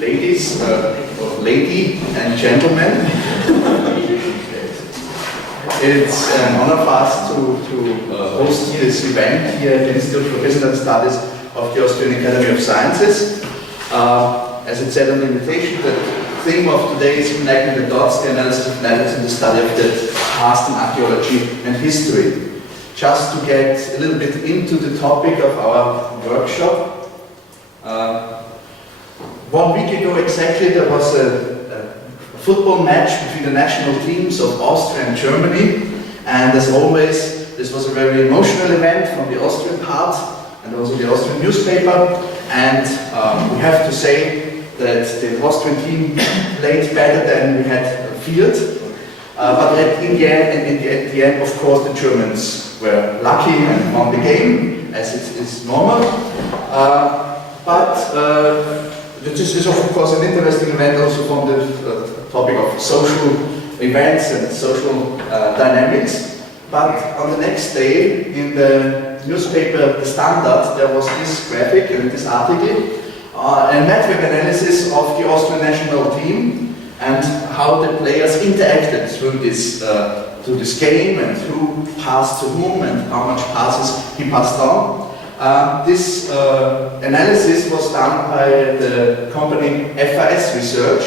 Ladies, lady and gentlemen, it's an honor for us to host this event here at the Institute for Byzantine Studies of the Austrian Academy of Sciences. As it said on the invitation, the theme of today is connecting the dots, the analysis of methods and the study of the past in archaeology and history. Just to get a little bit into the topic of our workshop, 1 week ago exactly there was a football match between the national teams of Austria and Germany, and as always this was a very emotional event from the Austrian part and also the Austrian newspaper, and we have to say that the Austrian team played better than we had feared, but in the end of course the Germans were lucky and won the game, as it is normal. This is of course an interesting event also from the topic of social events and social dynamics. But on the next day in the newspaper The Standard there was this graphic and this article, a network analysis of the Austrian national team and how the players interacted through this game and who passed to whom and how much passes he passed on. This analysis was done by the company FAS Research,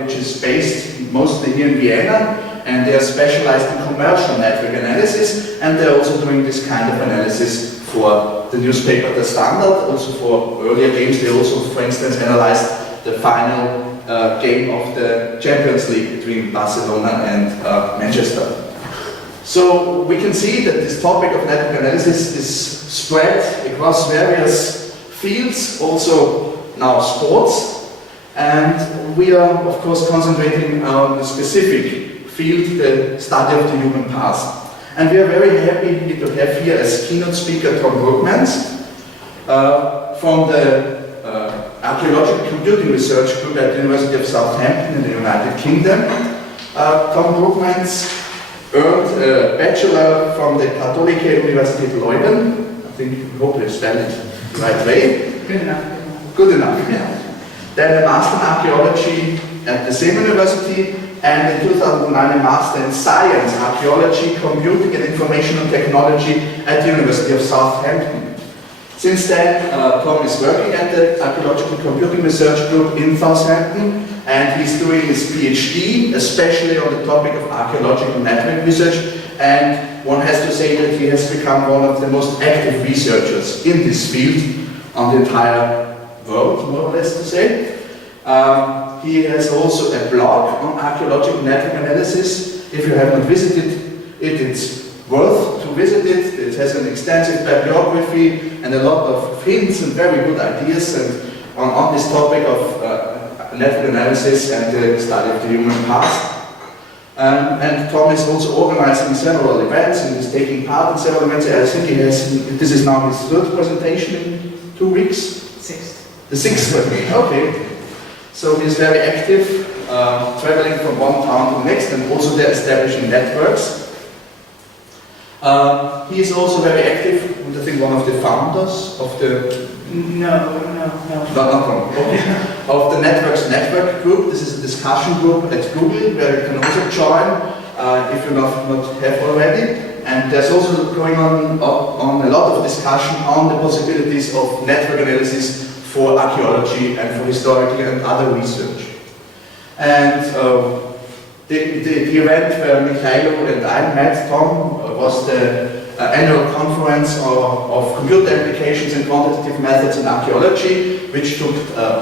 which is based mostly here in Vienna, and they are specialized in commercial network analysis, and they're also doing this kind of analysis for the newspaper The Standard. Also for earlier games, they also, for instance, analyzed the final game of the Champions League between Barcelona and Manchester. So we can see that this topic of network analysis is spread across various fields, also now sports, and we are of course concentrating on the specific field, the study of the human past. And we are very happy to have here as keynote speaker Tom Brookmans from the Archaeological Computing Research Group at the University of Southampton in the United Kingdom. Tom Brookmans earned a bachelor from the Catholic University of Leuven. I hope you spelled it the right way. Good enough. Good enough, yeah. Then a master in archaeology at the same university, and in 2009 a master in science, archaeology, computing and information technology at the University of Southampton. Since then, Tom is working at the Archaeological Computing Research Group in Southampton, and he's doing his PhD, especially on the topic of archaeological network research, and one has to say that he has become one of the most active researchers in this field on the entire world, more or less to say. He has also a blog on archaeological network analysis. If you have not visited it, it's worth to visit it. It has an extensive bibliography and a lot of hints and very good ideas and on this topic of network analysis and the study of the human past. And Tom is also organizing several events and is taking part in several events. I think he has, this is now his third presentation in 2 weeks? Sixth. The sixth presentation, okay. So he's very active, traveling from one town to the next, and also they're establishing networks. He is also very active, I think one of the founders of the... No. Of the Network group. This is a discussion group at Google where you can also join if you not have already. And there's also going on a lot of discussion on the possibilities of network analysis for archaeology and for historical and other research. And the event where Michailo and I met Tom was the annual conference of computer applications and quantitative methods in archaeology, which took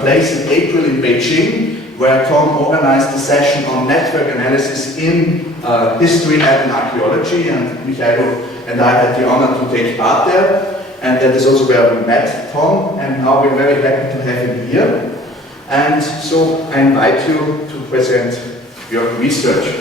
place in April in Beijing, where Tom organized a session on network analysis in history and in archaeology, and Michailo and I had the honor to take part there. And that is also where we met Tom, and now we're very happy to have him here. And so I invite you to present your research.